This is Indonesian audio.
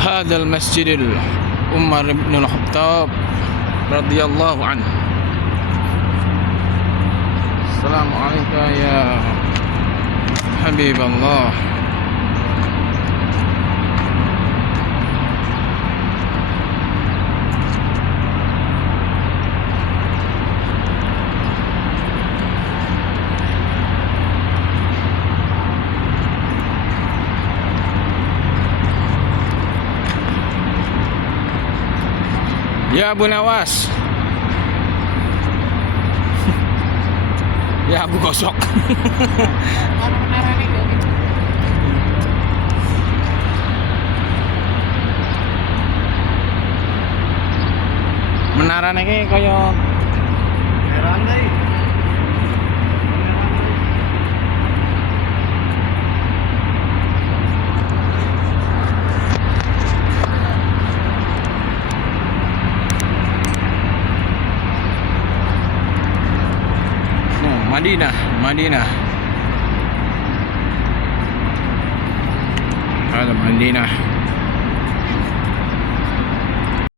هذا المسجد عمر بن الخطاب رضي الله عنه. السلام عليك يا حبيب الله. Ya Abu Nawas. Ya Abu Gosok. Menara ini kaya Madinah. Ada Madinah.